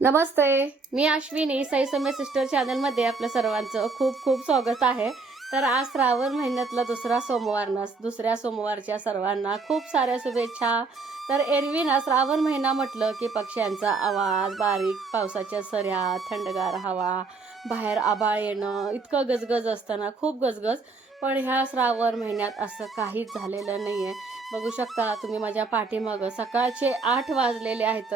नमस्ते. मी अश्विनी साई सौम्य सिस्टर चॅनलमध्ये आपल्या सर्वांचं खूप खूप स्वागत आहे. तर आज श्रावण महिन्यातला दुसरा सोमवार ना दुसऱ्या सोमवारच्या सर्वांना खूप साऱ्या शुभेच्छा. तर एरवी ना श्रावण महिना म्हटलं की पक्ष्यांचा आवाज बारीक पावसाच्या सऱ्या थंडगार हवा बाहेर आबाळ येणं इतकं गजगज असताना खूप गजगज. पण ह्या श्रावण महिन्यात असं काहीच झालेलं नाही आहे बघू शकता तुम्ही माझ्या पाठीमागं सकाळचे आठ वाजलेले आहेत.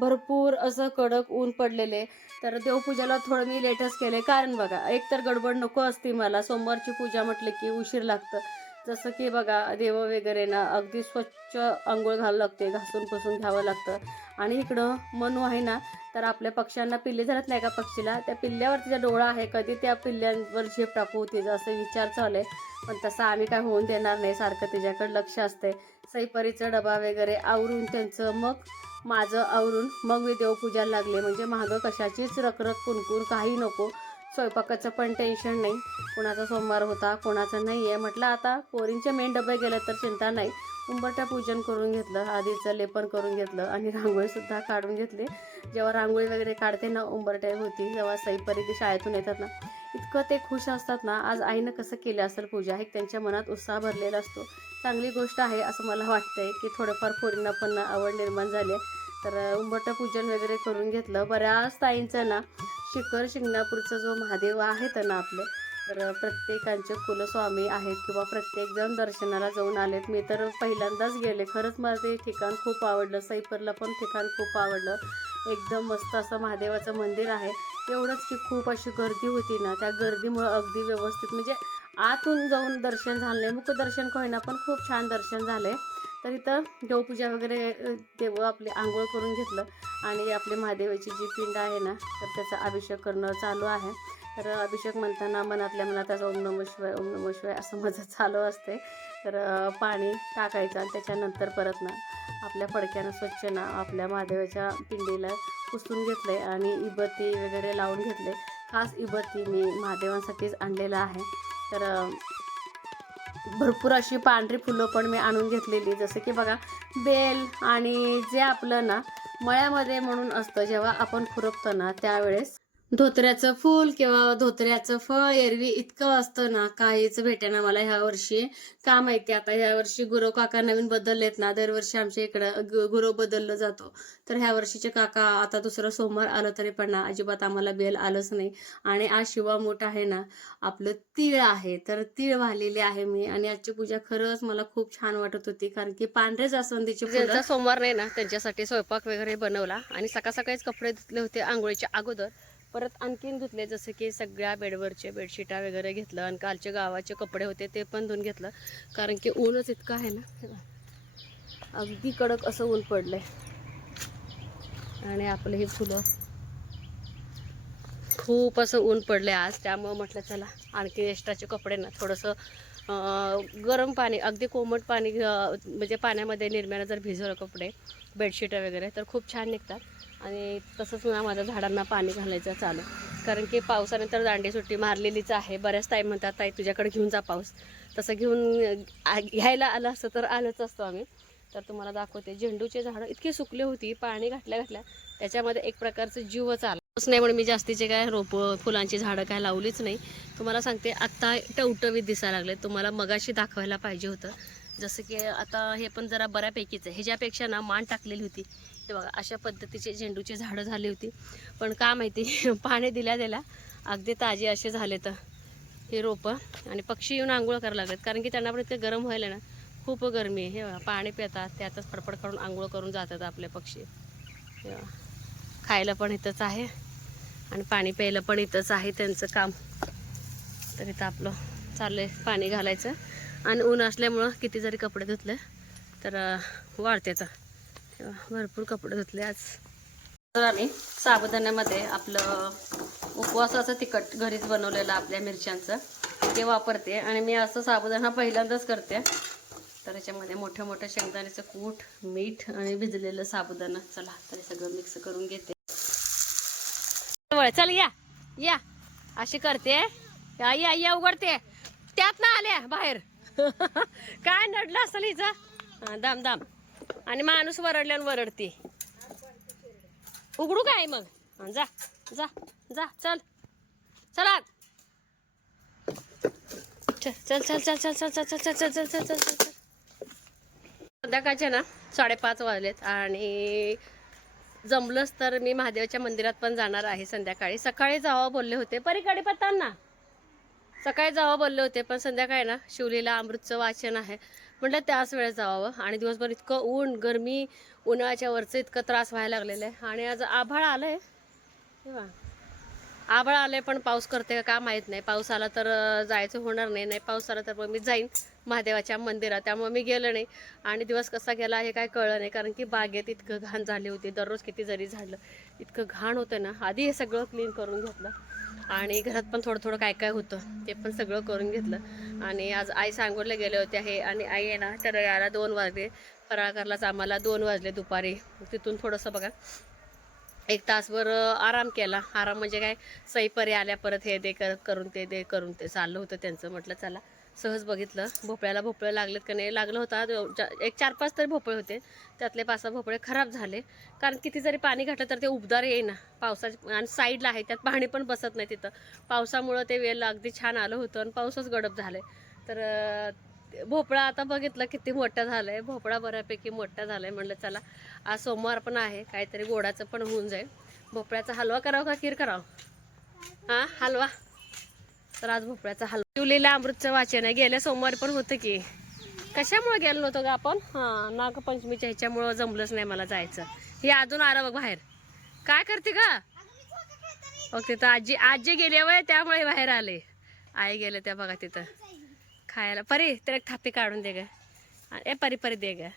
भरपूर असं कडक ऊन पडलेले. तर देवपूजाला थोडं मी लेटच केले. कारण बघा एक तर गडबड नको असती मला. सोमवारची पूजा म्हटली की उशीर लागतं. जसं की बघा देव वगैरे ना अगदी स्वच्छ आंघोळ घालावं लागते. घासून पुसून घ्यावं लागतं. आणि इकडं मनू आहे ना तर आपल्या पक्ष्यांना पिल्ले धरत नाही का पक्षीला? त्या पिल्ल्यावर तिचा डोळा आहे. कधी त्या पिल्ल्यांवर झेप टाकू तिचा असं विचार चालू आहे. पण तसं आम्ही काय होऊन देणार नाही सारखं तिच्याकडे लक्ष असते सईपरीचा डबा वगैरे आवरून त्यांचं मग माझं आवरून मग मी देवपूजाला लागले. म्हणजे मागं कशाचीच रखरख कुणकुण काही नको. स्वयंपाकाचं पण टेन्शन नाही. कोणाचा सोमवार होता कोणाचा नाही आहे म्हटलं आता पोरींचे मेन डबे गेलं तर चिंता नाही. उंबरट्या पूजन करून घेतलं आधीचं लेपन करून घेतलं आणि रांगोळीसुद्धा काढून घेतली. जेव्हा रांगोळी वगैरे काढते ना उंबरट्या होती जेव्हा सईपरी ते शाळेतून येतात ना. इतकं ते खुश असतात ना. आज आईनं कसं केलं असेल पूजा? हे त्यांच्या मनात उत्साह भरलेला असतो. चांगली गोष्ट आहे असं मला वाटतं आहे की थोडंफार पोरींना पण आवड निर्माण झाली आहे. तर उंबरटं पूजन वगैरे करून घेतलं. बऱ्याच ताईंचं ना शिखर शिंगणापूरचा जो महादेव आहेत ना आपलं तर प्रत्येकांचे कुलस्वामी आहेत किंवा प्रत्येकजण दर्शनाला जाऊन आलेत. मी तर पहिल्यांदाच गेले. खरंच मला ते ठिकाण खूप आवडलं. सैपरला पण ठिकाण खूप आवडलं. एकदम मस्त असं महादेवाचं मंदिर आहे. एवढंच की खूप अशी गर्दी होती ना त्या गर्दीमुळं अगदी व्यवस्थित म्हणजे आतून जाऊन दर्शन झालं. नाही मुखदर्शन होईना पण खूप छान दर्शन झाले. तर इथं देवपूजा वगैरे देव आपली आंघोळ करून घेतलं. आणि आपली महादेवाची जी पिंड आहे ना तर त्याचा अभिषेक करणं चालू आहे. तर अभिषेक म्हणताना मनातल्या मनात त्याचा ओम नम शिवाय ओम नम शिवाय असं माझं चालू असते तर पाणी टाकायचं आणि त्याच्यानंतर परत ना आपल्या फडक्यानं स्वच्छ ना आपल्या महादेवाच्या पिंडीला पुसून घेतले आणि इबती वगैरे लावून घेतले खास इबती मी महादेवांसाठीच आणलेलं आहे. तर भरपूर अशी पांढरी फुलं पण मी आणून घेतलेली. जसं की बघा बेल आणि जे आपलं ना मळ्यामध्ये म्हणून असतं जेव्हा आपण खुरपतो ना त्यावेळेस धोत्र्याचं फूल किंवा धोत्र्याचं फळ एरवी इतकं असतं ना काहीच भेटेना मला ह्या वर्षी. का माहिती आता ह्या वर्षी गुरव काका नवीन बदललेत ना दरवर्षी आमच्या इकडं गुरव बदललं जातो. तर ह्या वर्षीचे काका आता दुसरं सोमवार आलं तरी पण ना अजिबात आम्हाला बेल आलंच नाही. आणि आज शिवामूठ आहे ना आपलं तीळ आहे. तर तीळ वाहिलेले आहे मी आणि आजची पूजा खरंच मला खूप छान वाटत होती कारण की पांढरे जास्वंदीची सोमवार नाही ना त्यांच्यासाठी स्वयंपाक वगैरे बनवला. आणि सकाळ सकाळीच कपडे धुतले होते आंघोळीच्या अगोदर. परत आणखीन धुतले जसं की सगळ्या बेडवरचे बेडशीटा वगैरे घेतलं आणि कालचे गावाचे कपडे होते ते पण धुवून घेतलं. कारण की ऊनच इतकं आहे ना. अगदी कडक असं ऊन पडलंय. आणि आपलं ही फुलं. खूप असं ऊन पडलंय आज. त्यामुळं म्हटलं चला आणखी एक्स्ट्राचे कपडे ना थोडंसं गरम पाणी अगदी कोमट पाणी म्हणजे पाण्यामध्ये निर्म्यानं जर भिजवलं कपडे बेडशीटं वगैरे तर खूप छान निघतात. आणि तसंच ना माझ्या झाडांना पाणी घालायचं चालू. कारण की पावसाने तर दांडी सुट्टी मारलेलीच आहे. बऱ्याच ताई म्हणतात ताई तुझ्याकडे घेऊन जा पाऊस. तसं घेऊन घ्यायला आलं असतं तर आलंच असतो आम्ही. तर तुम्हाला दाखवते झेंडूचे झाडं इतकी सुकले होती पाणी घातल्या घातल्या. त्याच्यामध्ये एक प्रकारचं जीवच आला नाही म्हणून मी जास्तीचे काय रोपं फुलांची झाडं काय लावलीच नाही. तुम्हाला सांगते आत्ता टवटवीत दिसायला लागले. तुम्हाला मगाशी दाखवायला पाहिजे होतं. जसं की आता हे पण जरा बऱ्यापैकीच आहे. ह्याच्यापेक्षा ना मान टाकलेली होती ते बघा अशा पद्धतीचे झेंडूची झाडं झाली होती. पण का माहिती पाणी दिल्या दिल्या अगदी ताजे असे झाले तर हे रोपं. आणि पक्षी येऊन आंघोळ करायला लागत कारण की त्यांना पण इतकं गरम व्हायला ना खूप गरमी आहे. हे पाणी पितात त्यातच फडफड करून आंघोळ करून जातात आपले पक्षी. खायला पण इथंच आहे. आणि पाणी प्यायला पण इथंच आहे त्यांचं काम. तर इथं आपलं चाललंय पाणी घालायचं. आणि ऊन असल्यामुळं किती जरी कपडे धुतले तर अं, तेव्हा भरपूर कपडे धुतले आज. तर आम्ही साबुदाण्यामध्ये आपलं उपवासाचं तिखट घरीच बनवलेलं आपल्या मिरच्यांचं. ते वापरते आणि मी असं साबुदाणा पहिल्यांदाच करते. तर याच्यामध्ये मोठ्या मोठ्या शेंगदाण्याचं कूट मीठ आणि भिजलेलं साबुदाणा. चला तर हे सगळं मिक्स करून घेते. चल या या. अशी करते. या या या उघडते. त्यात ना आल्या बाहेर. काय नडलं असेल हिचं हा, दाम दाम आणि माणूस वरडल्यान वरडते उघडू काय मग जा जा जा चल चला चल चल चल चल चल चल चल चल चल चल चल चल चल चल चल संध्याकाळचे ना साडेपाच वाजलेत आणि जमलंच तर मी महादेवाच्या मंदिरात पण जाणार आहे संध्याकाळी सकाळी जावं बोलले होते परीकडे पत्ताना सकाळी जावं बोलले होते पण संध्याकाळी ना शिवलीला अमृतचं वाचन आहे. म्हटलं त्याच वेळेस जावावं आणि दिवसभर इतकं ऊन गरमी उन्हाळ्याच्या वरचं इतकं त्रास व्हायला लागलेलं आहे. आणि आज आभाळ आलं आहे आभाळ आले पण पाऊस करते का का माहीत नाही. पाऊस आला तर जायचं होणार नाही. नाही पाऊस आला तर मग मी जाईन महादेवाच्या मंदिरात. त्यामुळे मी गेलं नाही. आणि दिवस कसा गेला हे काय कळलं नाही. कारण की बागेत इतकं घाण झाली होती. दररोज किती जरी झाडलं इतकं घाण होतं ना. आधी हे सगळं क्लीन करून घेतलं. आणि घरात पण थोडं थोडं काय काय होतं ते पण सगळं करून घेतलं. आणि आज आई सांगोरला गेले होते आहे आणि आई आहे ना तर याला दोन वाजले. फराळ करायलाच आम्हाला दोन वाजले दुपारी. तिथून थोडंसं बघा एक तासभर आराम केला. आराम म्हणजे काय सईपरी आल्या परत हे दे कर करून ते दे करून ते चाललं होतं त्यांचं. म्हटलं चला. सहज बघितलं. भोपळ्याला भोपळे लागलेत का नाही? लागलं होता एक चार पाच तरी भोपळे होते. त्यातले पाच सहा भोपळे खराब झाले. कारण किती जरी पाणी घातलं तर ते उबदार येईना. पावसाच्या आणि साईडला आहे त्यात पाणी पण बसत नाही तिथं. पावसामुळं ते वेल अगदी छान आलं होतं आणि पाऊसच गडप झाले तर भोपळा आता बघितलं किती मोठा आहे भोपळा बऱ्यापैकी मोठा आहे म्हणलं चला आज सोमवार पण आहे. काहीतरी गोडाचं पण होऊन जाईल. भोपळ्याचा हलवा करावं का खीर करावं? हां? हलवा. तर आज भोपळ्याचा हलवा शिवलेला अमृतचं वाचन आहे. गेल्या सोमवारी पण होतं की. कशामुळे गेलो नव्हतो का आपण? हां नागपंचमीच्या ह्याच्यामुळं जमलंच नाही मला जायचं. हे अजून आलं बघ बाहेर. काय करते का ओके तिथं आजी आजी गेले वय त्यामुळे बाहेर आले. आई गेले त्या बघा तिथं. खायला. परी तर एक थापी काढून दे ग. ए परी परी दे ग.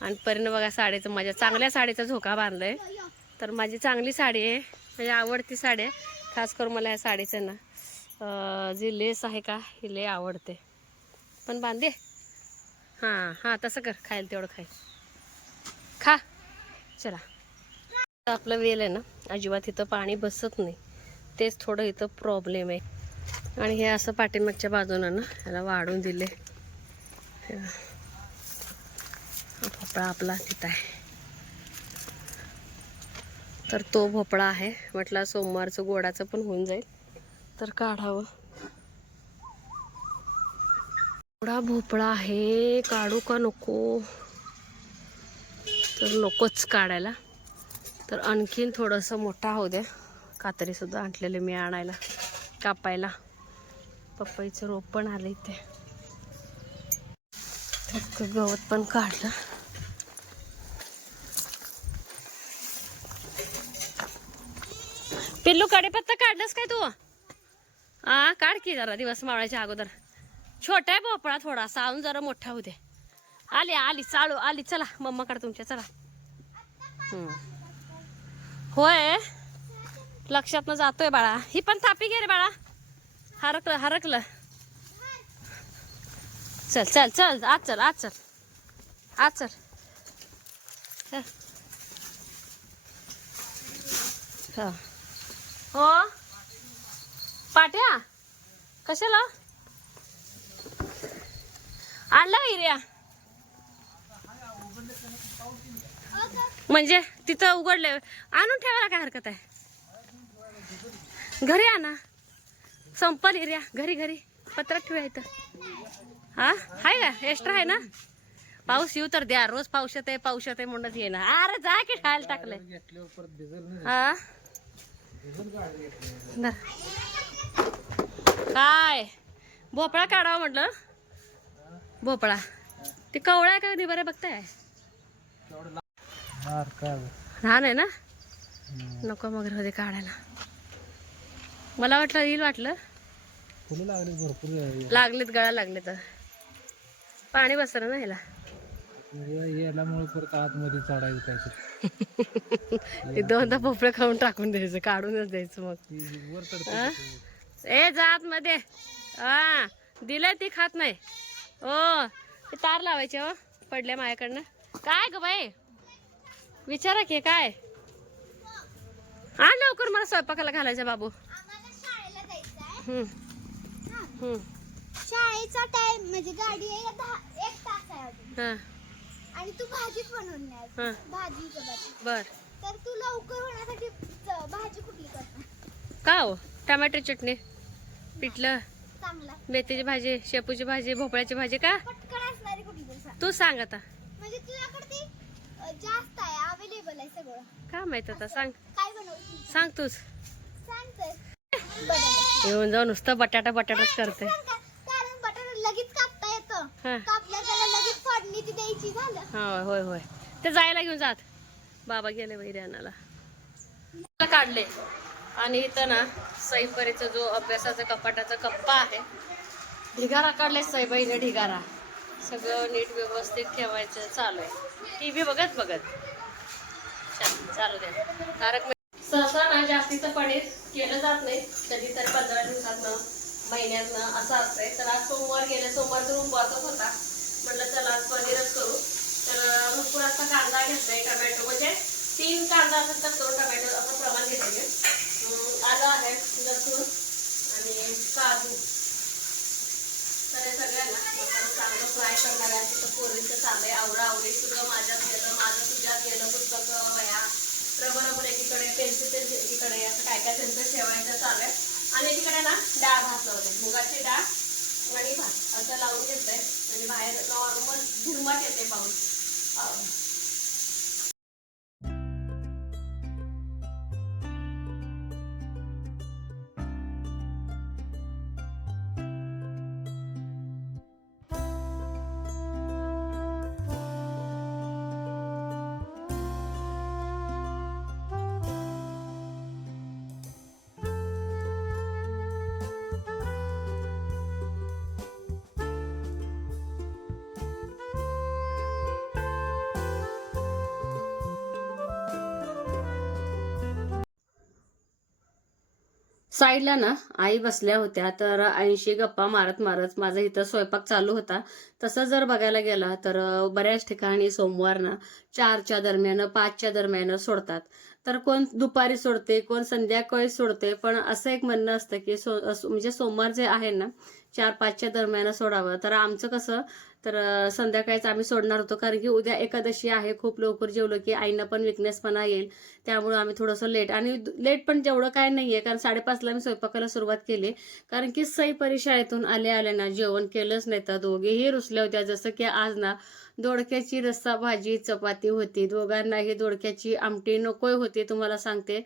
आणि परीनं बघा साडीचं माझ्या चांगल्या साडीचा झोका बांधलाय. तर माझी चांगली साडी आहे माझी आवडती साडी आहे. खास करून मला या साडीचं ना. जी लेस आहे का ही लय आवडते. पण बांधे. हां हां तसं कर खायला तेवढं खाय. खा. चला. आपलं वेल आहे ना अजिबात इथं पाणी बसत नाही. तेच थोडं इथं प्रॉब्लेम आहे. आणि हे असं पाठीमागच्या बाजूनं ना ह्याला वाढून दिले. हा भोपळा आपला तिथं आहे. तर तो भोपळा आहे. म्हटलं सोमवारचं गोडाचं पण होऊन जाईल. तर काढावं. एवढा भोपळा आहे काढू का नको? तर नकोच काढायला. तर आणखीन थोडंसं मोठा होऊ द्या. कातरीसुद्धा आणलेले मी आणायला कापायला. पपईचं रोप पण आलं इथे. फक्त गवत पण काढलं. पिल्लू कडेपत्ता काढलंस काय तू? हा काढ की जरा दिवस मावळायच्या अगोदर. छोटा आहे भोपळा थोडासा अजून जरा मोठा होऊ दे. आली आली चालू आली चला मम्माकडे तुमच्या चला. होय. लक्षात न जातोय बाळा. ही पण थापी घे रे बाळा. हरकलं हरकलं. चल चल चल आज चल आज चल. आज चल. चल. हो. पाट्या? कशाला? आणला हिर्या म्हणजे तिथं उघडले आणून ठेवायला काय हरकत आहे? घरी आणा. संपल हिर्या घरी घरी. पत्रात ठेवूया इथं. हा? आहे का? एक्स्ट्रा आहे ना? पाऊस येऊ तर द्या. रोज पाऊस येते पाऊस येते म्हणत ये ना अरे जा की खायला टाकले हा. काय? भोपळा काढावा म्हटलं. भोपळा. ते कवळा आहे का निबऱ्या बघताय? लहान आहे ना? नको मग राहू दे काढायला. मला वाटलं येईल वाटलं. फुलं लागली भरपूर लागलेत गळा लागले तर पाणी बसलं ना ह्याला. आतमध्ये चढायचं ते दोनदा भोपळे खाऊन टाकून द्यायचं काढूनच द्यायचं मग? ए जात मध्ये हा दिलंय ती खात नाही. ओ ते तार लावायचे हो पडले माझ्याकडनं. काय ग बाई? विचारा की काय? हा लवकर मला स्वयंपाकाला घालायचं बाबू. हम्म. शाळेचा टाइम म्हणजे गाडी यायला दहा एक तास आहे अजून. हा. आणि तू भाजी बनवून नाही हा. भाजी चपाती बर. तर तू लवकर होण्यासाठी का हो? टमाटर चटणी. पिठलं? मेथीची भाजी शेपूची भाजी भोपळ्याची भाजी का? तू सांग आता. म्हणजे तुझ्याकडे ती अ, जास्त आहे अवेलेबल आहे सगळं. का माहीत आता? सांग. काय सांग तूच. येऊन जाऊन नुसतं बटाटा बटाटाच करते. सांग का? कारण बटाटा लगेच कापता येतं. कापल्या त्याला लगेच फोडणी ती द्यायची झालं. हा होय होय. ते जायला घेऊन जात. बाबा गेले बाई ध्यानाला काढले. आणि इथं ना सईपरीचा जो अभ्यासाचा कपाटाचा कप्पा आहे ढिगारा काढलाय सईबाईने ढिगारा. सगळं नीट व्यवस्थित ठेवायचं चालू आहे. टी व्ही बघत बघत. चालू द्या. तारक सहसा ना जास्तीचं पनीर केलं जात नाही. कधीतरी पंधरा दिवसातनं महिन्यातनं असं असतंय. तर आज सोमवार गेले सोमवार तर उपवासच होता. म्हटलं चला आज पनीरच करू. तर भरपूर असा कांदा घेतलाय टमॅटो. म्हणजे तीन कांदा असेल तर दोन टमॅटो असं प्रमाण घेतलेले आलं आहे लसूण आणि काजू. तर हे सगळ्यांना मसाला चांगलं फ्राय करणार आहे. तिथं पोरीचं आहे आवडा आवडी तुझं माझ्यात गेलं माझं तुझ्यात गेलं पुस्तकं वया रबर रबर एकीकडे पेन्सिल पेन्सिल एकीकडे असं काय काय त्यांचं ठेवायचं चालू आहे आणि एकीकडे ना डाळ भात लावते मुगाची डाळ आणि भात. असं लावून घेतलंय. आणि बाहेर नॉर्मल झुरमाट येते पाऊस साईडला ना आई बसल्या होत्या तर ऐंशी गप्पा मारत मारत माझा इथं स्वयंपाक चालू होता. तसं जर बघायला गेला तर बऱ्याच ठिकाणी सोमवार ना चारच्या दरम्यान पाचच्या दरम्यान सोडतात. तर कोण दुपारी सोडते कोण संध्याकाळी सोडते पण असं एक म्हणणं असतं की सो म्हणजे सोमवार जे आहे ना चार पाचच्या दरम्यान सोडावं. तर आमचं कसं तर संध्याकाळीच आम्ही सोडणार होतो. कारण की उद्या एकादशी आहे. खूप लवकर जेवलो की आईनं पण विकनेसपणा येईल. त्यामुळे आम्ही थोडंसं लेट आणि लेट पण जेवढं काय नाही आहे कारण साडेपाचला मी स्वयंपाकाला सुरुवात केली. कारण की सई परिशाळेतून आल्या आल्या ना जेवण केलंच नाही तर दोघेही रुसल्या होत्या. जसं की आज ना दोडक्याची रस्सा भाजी चपाती होती. दोघांनाही दोडक्याची आमटी नकोय होती तुम्हाला सांगते.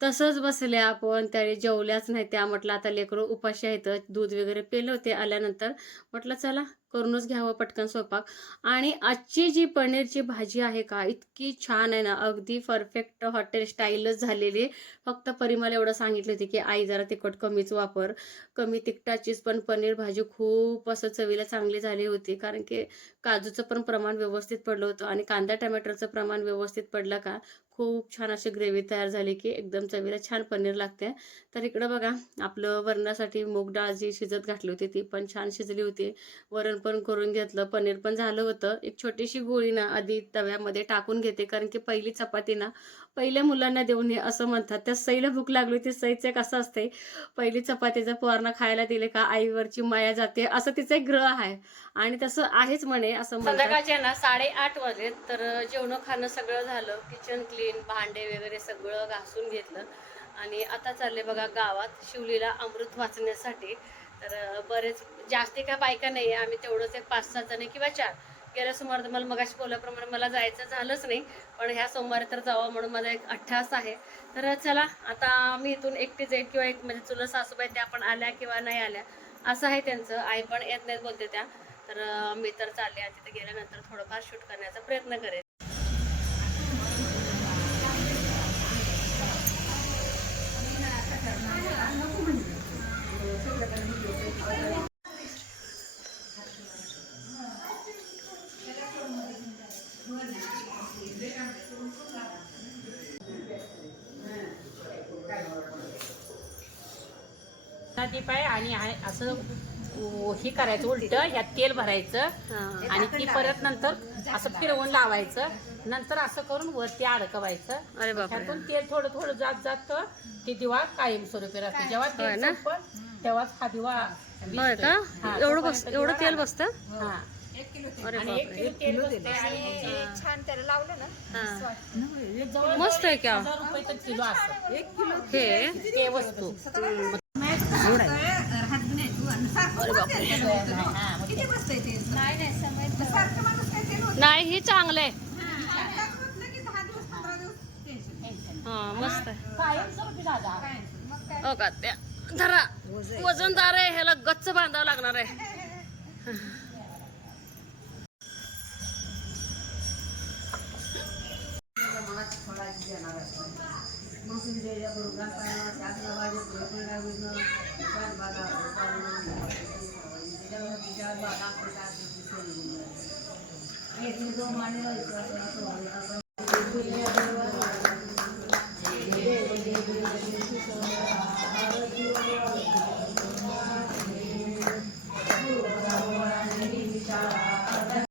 तसंच बसले आपण. त्याने जेवल्याच नाही त्या म्हटलं आता लेकरू उपाशी आहेत. दूध वगैरे पेलं होते आल्यानंतर. म्हटलं चला करूनच घ्यावं पटकन स्वयंपाक. आणि आजची जी पनीरची भाजी आहे का इतकी छान आहे ना अगदी परफेक्ट हॉटेल स्टाईलच झालेली. फक्त परिमल एवढं सांगितलं होती की आई जरा तिखट कमीच वापर. कमी तिखटाचीच पण पनीर भाजी खूप असं चवीला चांगली झाली होती. कारण की काजूचं पण प्रमाण व्यवस्थित पडलं होतं. आणि कांदा टमॅटोचं प्रमाण व्यवस्थित पडलं का खूप छान अशी ग्रेव्ही तयार झाली की एकदम चवीला छान पनीर लागते. तर इकडं बघा आपलं वरणासाठी मूग डाळ जी शिजत घातली होती ती पण छान शिजली होती. वरण पण करून घेतलं. पनीर पण झालं होतं. एक छोटीशी गोळी ना आधी तव्यामध्ये टाकून घेते. कारण की पहिली चपाती ना पहिल्या मुलांना देऊन ये असं म्हणतात. त्या सईला भूक लागली ती सईचं एक असं असते पहिली चपातीचं पोरांना खायला दिले का आईवरची माया जाते. असं तिचं एक ग्रह आहे. आणि तसं आहेच म्हणे असं संध्याकाळचे ना साडेआठ वाजले तर जेवण खाणं सगळं झालं. किचन क्लीन भांडे वगैरे सगळं घासून घेतलं. आणि आता चालले बघा गावात शिवलीला अमृत वाचण्यासाठी. तर बरेच जास्ती काय बायका नाही आम्ही तेवढंच एक पाच सहा जण किंवा चार. गेल्या सोमवार मला मगाशी बोलल्याप्रमाणे मला जायचं झालंच नाही. पण ह्या सोमवारी तर जावं म्हणून माझा एक अठ्ठास आहे. तर चला आता मी इथून एकटी जाईल किंवा एक म्हणजे चुलं सासूबाई त्या पण आल्या किंवा नाही आल्या असं आहे त्यांचं. आई पण येत नाहीत बोलते त्या. तर मी तर चालले आणि तिथे गेल्यानंतर थोडंफार शूट करण्याचा प्रयत्न करेन. मोठा दीप आहे आणि असं हे करायचं उलट यात तेल भरायचं आणि ती परत नंतर असं फिरवून लावायचं. नंतर असं करून वरती अडकवायचं. त्यातून तेल थोडं थोडं जात जात ते दिवा कायमस्वरूपी राहते. जेव्हा तेल तेव्हाच हा दिवा एवढं एवढं तेल बसत? छान त्याला लावलं ना मस्त आहे का? किलो हे वस्तू. नाही ही चांगलं. आहे हा मस्त हो का त्या धरा. वजनदार आहे ह्याला गच्च बांधावं लागणार आहे. 我买那个。